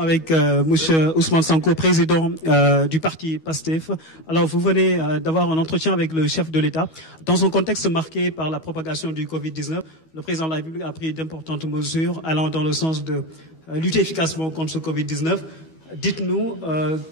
Avec M. Ousmane Sanko, président du parti PASTEF. Alors, vous venez d'avoir un entretien avec le chef de l'État. Dans un contexte marqué par la propagation du Covid-19, le président de la République a pris d'importantes mesures allant dans le sens de lutter efficacement contre ce Covid-19. Dites-nous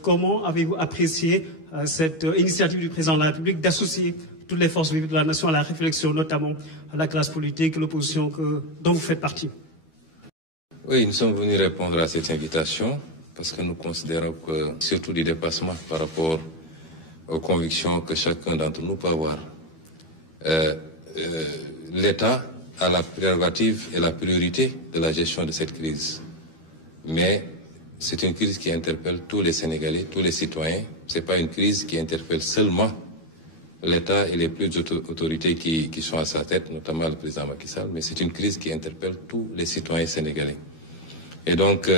comment avez-vous apprécié cette initiative du président de la République d'associer toutes les forces vives de la nation à la réflexion, notamment à la classe politique, l'opposition dont vous faites partie? Oui, nous sommes venus répondre à cette invitation parce que nous considérons que, surtout du dépassement par rapport aux convictions que chacun d'entre nous peut avoir, l'État a la prérogative et la priorité de la gestion de cette crise. Mais c'est une crise qui interpelle tous les Sénégalais, tous les citoyens. Ce n'est pas une crise qui interpelle seulement l'État et les plus autorités qui sont à sa tête, notamment le président Macky Sall, mais c'est une crise qui interpelle tous les citoyens sénégalais. Et donc,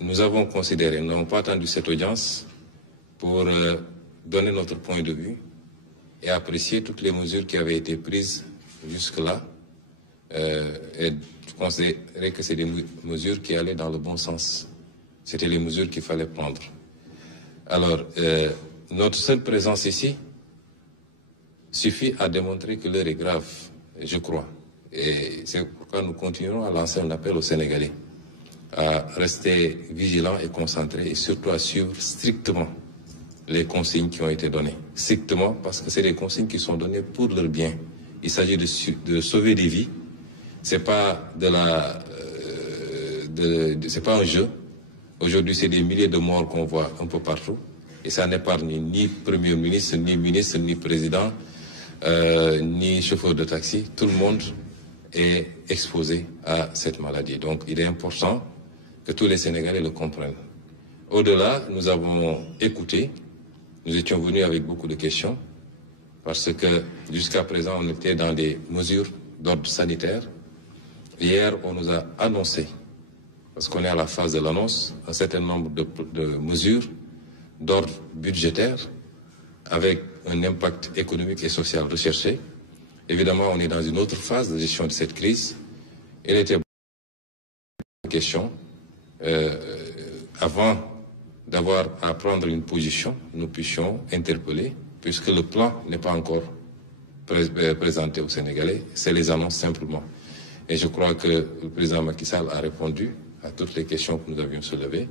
nous avons considéré, nous n'avons pas attendu cette audience pour donner notre point de vue et apprécier toutes les mesures qui avaient été prises jusque-là. Et considérer que c'est des mesures qui allaient dans le bon sens. C'était les mesures qu'il fallait prendre. Alors, notre seule présence ici suffit à démontrer que l'heure est grave, je crois. Et c'est pourquoi nous continuerons à lancer un appel aux Sénégalais à rester vigilants et concentrés et surtout à suivre strictement les consignes qui ont été données. Strictement parce que c'est des consignes qui sont données pour leur bien. Il s'agit de sauver des vies. C'est pas c'est pas un jeu. Aujourd'hui, c'est des milliers de morts qu'on voit un peu partout. Et ça n'épargne ni Premier ministre, ni président, ni chauffeur de taxi. Tout le monde est exposé à cette maladie. Donc, il est important que tous les Sénégalais le comprennent. Au-delà, nous avons écouté. Nous étions venus avec beaucoup de questions parce que jusqu'à présent, on était dans des mesures d'ordre sanitaire. Hier, on nous a annoncé, parce qu'on est à la phase de l'annonce, un certain nombre de mesures d'ordre budgétaire avec un impact économique et social recherché. Évidemment, on est dans une autre phase de gestion de cette crise. Il était une question. Avant d'avoir à prendre une position, nous puissions interpeller, puisque le plan n'est pas encore présenté aux Sénégalais, c'est les annonces simplement. Et je crois que le président Macky Sall a répondu à toutes les questions que nous avions soulevées.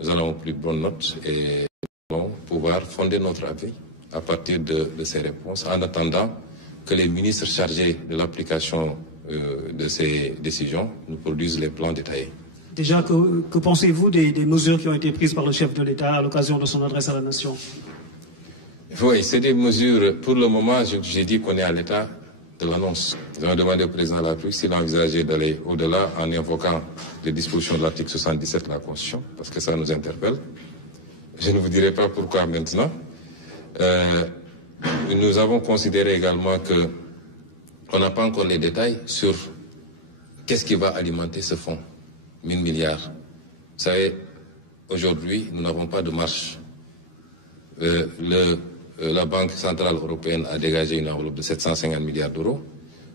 Nous en avons pris bonne note et nous allons pouvoir fonder notre avis à partir de ces réponses, en attendant que les ministres chargés de l'application de ces décisions nous produisent les plans détaillés. Déjà, que pensez-vous des mesures qui ont été prises par le chef de l'État à l'occasion de son adresse à la nation? Oui, c'est des mesures, pour le moment, j'ai dit qu'on est à l'état de l'annonce. Nous avons demandé au président de la République s'il envisageait d'aller au-delà en invoquant les dispositions de l'article 77 de la Constitution, parce que ça nous interpelle. Je ne vous dirai pas pourquoi maintenant. Nous avons considéré également qu'on n'a pas encore les détails sur qu'est-ce qui va alimenter ce fonds, 1000 milliards. Vous savez, aujourd'hui, nous n'avons pas de marge. La Banque centrale européenne a dégagé une enveloppe de 750 milliards d'euros.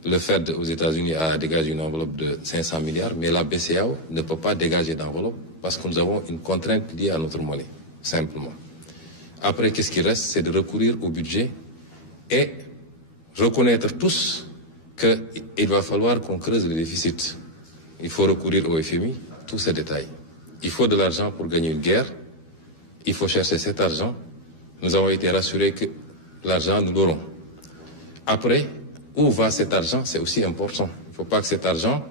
Le Fed aux États-Unis a dégagé une enveloppe de 500 milliards, mais la BCEAO ne peut pas dégager d'enveloppe parce que nous avons une contrainte liée à notre monnaie, simplement. Après, qu'est-ce qui reste? C'est de recourir au budget et reconnaître tous qu'il va falloir qu'on creuse le déficit. Il faut recourir au FMI, tous ces détails. Il faut de l'argent pour gagner une guerre. Il faut chercher cet argent. Nous avons été rassurés que l'argent, nous l'aurons. Après, où va cet argent? C'est aussi important. Il ne faut pas que cet argent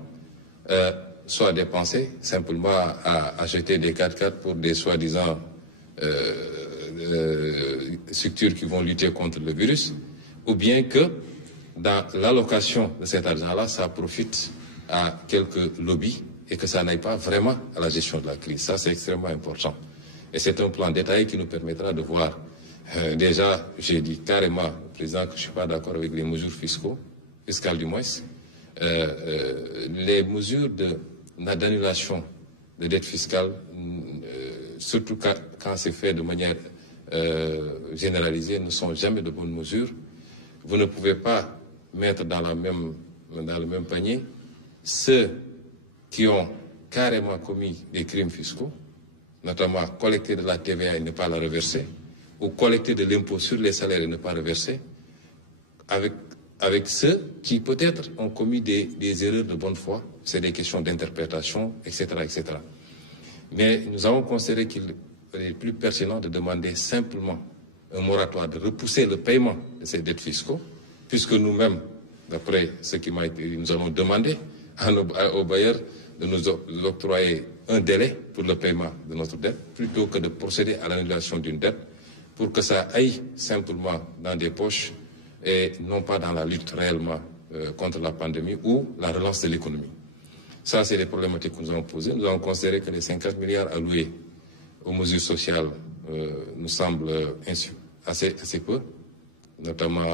soit dépensé simplement à acheter des 4x4 pour des soi-disant structures qui vont lutter contre le virus, ou bien que dans l'allocation de cet argent-là, ça profite à quelques lobbies et que ça n'aille pas vraiment à la gestion de la crise. Ça, c'est extrêmement important. Et c'est un plan détaillé qui nous permettra de voir. Déjà, j'ai dit carrément au président que je ne suis pas d'accord avec les mesures fiscales du moins. Les mesures d'annulation de dette fiscale, surtout quand c'est fait de manière généralisée, ne sont jamais de bonnes mesures. Vous ne pouvez pas mettre dans le même panier ceux qui ont carrément commis des crimes fiscaux notamment collecter de la TVA et ne pas la reverser, ou collecter de l'impôt sur les salaires et ne pas reverser, avec ceux qui peut-être ont commis des erreurs de bonne foi. C'est des questions d'interprétation, etc., etc. Mais nous avons considéré qu'il est plus pertinent de demander simplement un moratoire, de repousser le paiement de ces dettes fiscaux, puisque nous-mêmes, d'après ce qui m'a été dit, nous allons demander aux bailleurs de nous octroyer un délai pour le paiement de notre dette, plutôt que de procéder à l'annulation d'une dette, pour que ça aille simplement dans des poches et non pas dans la lutte réellement contre la pandémie ou la relance de l'économie. Ça, c'est les problématiques que nous avons posées. Nous avons considéré que les 50 milliards alloués aux mesures sociales nous semblent assez peu. Notamment,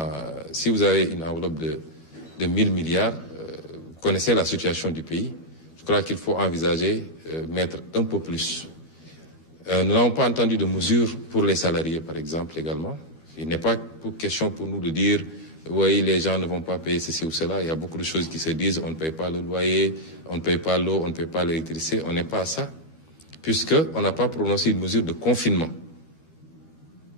si vous avez une enveloppe de 1000 milliards, vous connaissez la situation du pays. Je crois qu'il faut envisager mettre un peu plus. Nous n'avons pas entendu de mesures pour les salariés, par exemple, également. Il n'est pas question pour nous de dire oui, les gens ne vont pas payer ceci ou cela. Il y a beaucoup de choses qui se disent, on ne paye pas le loyer, on ne paye pas l'eau, on ne paye pas l'électricité. On n'est pas à ça, puisqu'on n'a pas prononcé une mesure de confinement.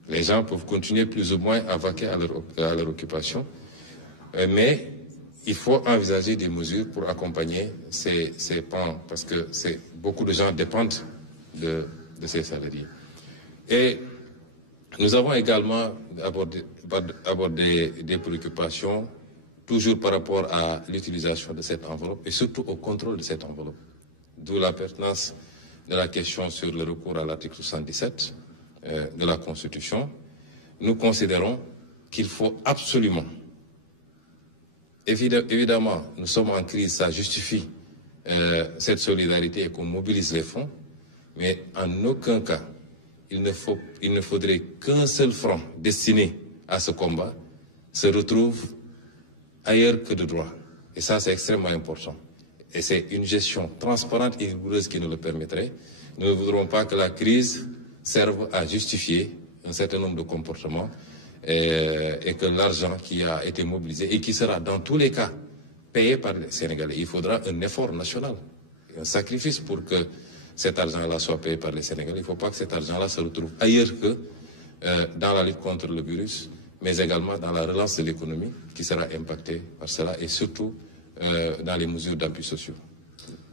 Les gens peuvent continuer plus ou moins à vaquer à leur occupation, mais il faut envisager des mesures pour accompagner ces pans, parce que beaucoup de gens dépendent de ces salariés. Et nous avons également abordé des préoccupations, toujours par rapport à l'utilisation de cette enveloppe et surtout au contrôle de cette enveloppe. D'où la pertinence de la question sur le recours à l'article 77 de la Constitution. Nous considérons qu'il faut absolument, évidemment, nous sommes en crise, ça justifie cette solidarité et qu'on mobilise les fonds, mais en aucun cas, il ne faudrait qu'un seul franc destiné à ce combat se retrouve ailleurs que de droit. Et ça, c'est extrêmement important. Et c'est une gestion transparente et rigoureuse qui nous le permettrait. Nous ne voudrons pas que la crise serve à justifier un certain nombre de comportements et que l'argent qui a été mobilisé et qui sera dans tous les cas payé par les Sénégalais. Il faudra un effort national, un sacrifice pour que cet argent-là soit payé par les Sénégalais. Il ne faut pas que cet argent-là se retrouve ailleurs que dans la lutte contre le virus, mais également dans la relance de l'économie qui sera impactée par cela et surtout dans les mesures d'appui sociaux.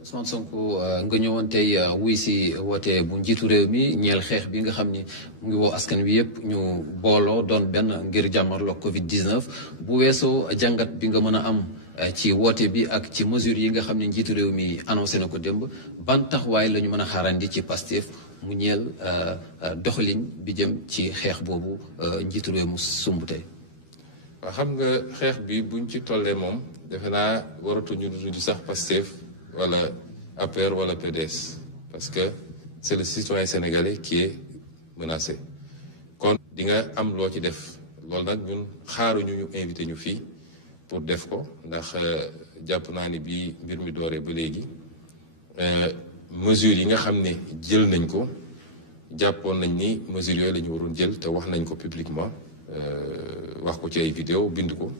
Ousmane Sonko nga ñëwoon tey wuy si woote bu njiitu réew mi ñeel xeex bi nga xam ni mu ngi woo askan wi yëpp ñu booloo doon benn ngir jàmmarloo Covid-19 bu weesoo jàngat bi nga mën a am ci woote bi ak ci mesures yi nga xam ne njiitu réew mi annoncé na ko démb ban taxawaay la ñu mën a xaarandi ci Pastef mu ñeel doxalin bi jëm ci xeex boobu njiitu réew mu sumb tey. waaw xam nga xeex bi buñ ci tollee moom defe naa waratuñu du sax Pastef wala APR wala PDS parce que c'est le citoyen sénégalais qui est menacé kon di nga am loo ci def loolu nag ñun xaaruñu ñu invité ñu fii pour def ko ndax jàpp naa ni bii mbir mi dooree ba léegi mesures yi nga xam ne jël nañ ko jàppoon nañ ni mesures yooyu la ñu waroon jël te wax nañ ko publiquement wax ko ci ay vidéo bind ko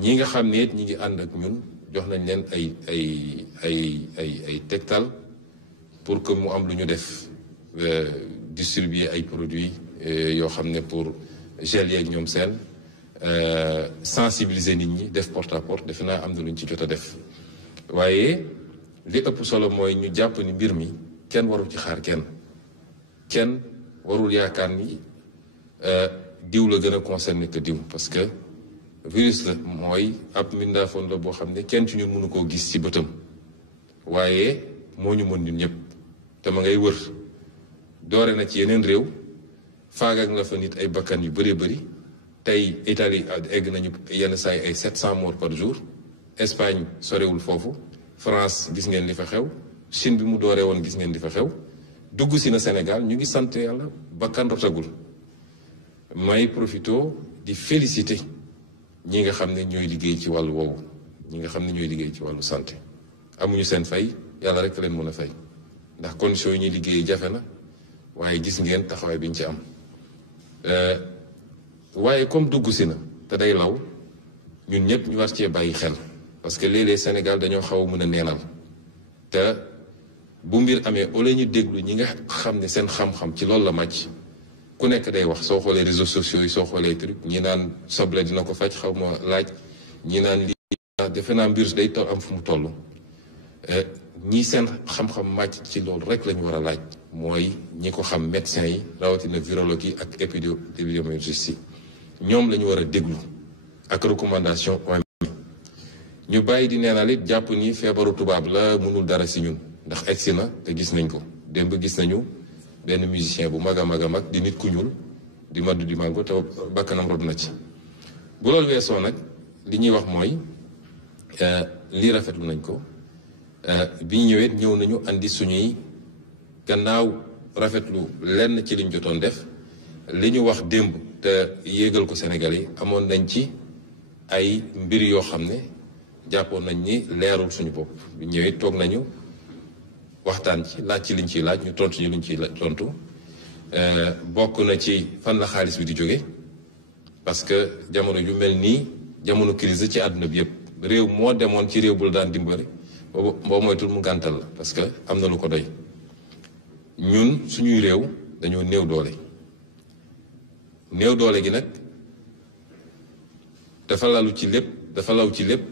ñi nga xam ne it ñi ngi ànd ak ñun jox nañ leen ay tegtal pour que mu am lu ñu def distribuer ay produits yoo xam ne pour gel yeeg ñoom seen sensibiliser nit ñi def porte à porte defe naa am na lu ñu ci jot a def waaye li ëpp solo mooy ñu jàpp ni mbir mi kenn warul ci xaar kenn warul yaakaar ni diw la gën a concerné que diw parce que virus la mooy ab mbindaafoon la boo xam ne kenn ci ñun mënu koo gis ci bëtam waaye moo ñu mën ñun ñëpp te ma ngay wër doore na ci yeneen réew faagak na fa nit ay bakkan yu bëree bëri tey Italie egg nañu yenn saa yi ay 700 morts par jour Espagne sorewul foofu France gis ngeen li fa xew Chine bi mu dooree woon gis ngeen li fa xew dugg si na Sénégal ñu ngi sant yàlla bakkan rotagul may profito di féliciter ñi nga xam ne ñooy liggéey ci wàllu woowu ñi nga xam ne ñooy liggéey ci wàllu santé amuñu seen fay yàlla rek leen mën a fay ndax conditions yi ñuy liggéey jafe na waaye gis ngeen taxawaay bi ñu ci am waaye comme dugg si na te day law ñun ñëpp ñu war cee bàyyi xel parce que léeg-léeg Sénégal dañoo xaw a mën a neenal te bu mbir amee au lieu ñu déglu ñi nga xam ne seen xam-xam ci loolu la màcc ku nekk day wax soo xoolee réseaux sociaux yi soo xoolee truc ñi naan soble dina ko faj xaw ma laaj ñi naan lii defe naa mbir day toll am fu mu toll ñi seen xam-xam màcc ci loolu rek la ñu war a laaj mooy ñi ko xam médecins yi rawatina virologue yi ak épidémiologistes yi ñoom la ñu war a déglu ak recommandation OMS ñu bàyyi di neenal it jàpp ni feebaru tubaab la mënul dara si ñun ndax egsi na te gis nañ ko démb gis nañu benn musicien bu mag a mag a mag di nit ku ñuul di Madou Dimango te bakkanam rod na ci bu loolu weesoo nag li ñuy wax mooy lii rafetlu nañ ko bi ñu ñëwee ñëw nañu andi suñuy gannaaw rafetlu lenn ci liñ jotoon def li ñu wax démb te yéegal ko Sénégalais yi amoon nañ ci ay mbir yoo xam ne jàppoon nañ ni leerul suñu bopp bi ñëwee toog nañu waxtaan ci laaj ci liñ ciy laaj ñu tontu ñu liñ ciy tontu bokk na ci fan la xaalis bi di jóge parce que jamono ju mel nii jamono crise ci àdduna bi yëpp réew moo demoon ci réew bu la daan dimbali boo moytul mu gàntal la parce que am na lu ko doy ñun suñuy réew dañoo néew doole gi nag dafa law ci lépp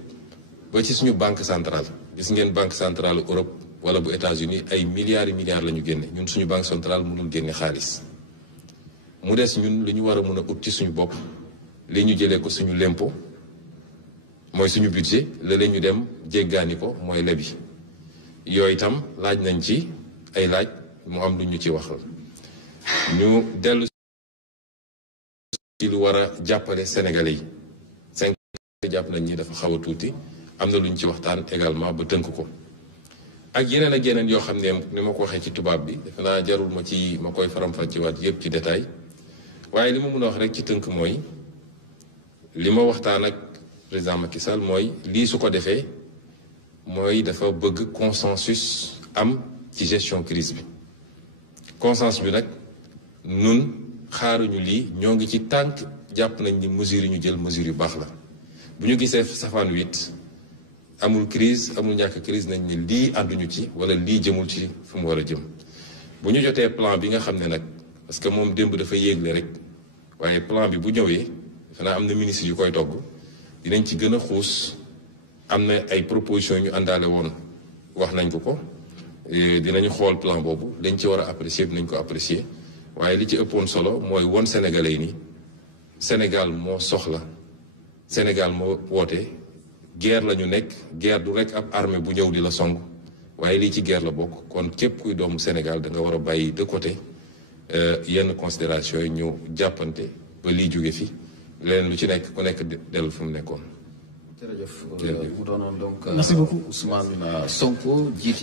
ba ci suñu banque centrale gis ngeen banque centrale Europe wala bu États-Unis ay milliards et milliards la ñu génne ñun suñu banque centrale mënul génne xaalis mu des ñun li ñu war a mën a ut ci suñu bopp li ñu jëlee ko suñu lempo mooy suñu budget la ñu dem jéggaani ko mooy lebi yooyu itam laaj nañ ci ay laaj mu am lu ñu ci waxal ñu dellu ci lu war a jàppale Sénégalais yi 5 jàpp nañ ñi dafa xaw a tuuti am na lu ñu ci waxtaan également ba tënk ko ak yeneen yoo xam ne ni ma ko waxee ci tubaab bi defe naa jarul ma koy faram-fàccewaat yëpp ci détail waaye li ma mën a wax rek ci tënk mooy li ma waxtaan ak président Macky Sall mooy lii su ko defee mooy dafa bëgg consensus am ci gestion crise bi consensus bi nag nun xaaruñu lii ñoo ngi ci tànk jàpp nañ ni mesures yi ñu jël mesures yu baax la bu ñu gisee safaan wit amul crise amul ñàkk crise nañ ni lii ànduñu ci wala lii jëmul ci fu mu war a jëm bu ñu jotee plan bi nga xam ne nag parce que moom démb dafa yéegle rek waaye plan bi bu ñëwee xanaa am na ministre yu koy togg dinañ ci gën a xuus am na ay propositions yu ñu àndaale woon wax nañ ko dinañu xool plan boobu dañ ci war a apprécier dinañ ko apprécier waaye li ci ëppoon solo mooy won Sénégalais yi ni Sénégal moo soxla Sénégal moo woote guerre la ñu nekk guerre du rek ab armée bu ñëw di la song waaye lii ci guerre la bokk kon képp kuy doomu Sénégal da nga war a bàyyi de côté yenn considération yi ñu jàppante ba lii jóge fi leneen lu ci nekk ku nekk dellu fu mu nekkoon. jërëjëf mu doonoon donc merci beaucoup Ousmane Sonko jiite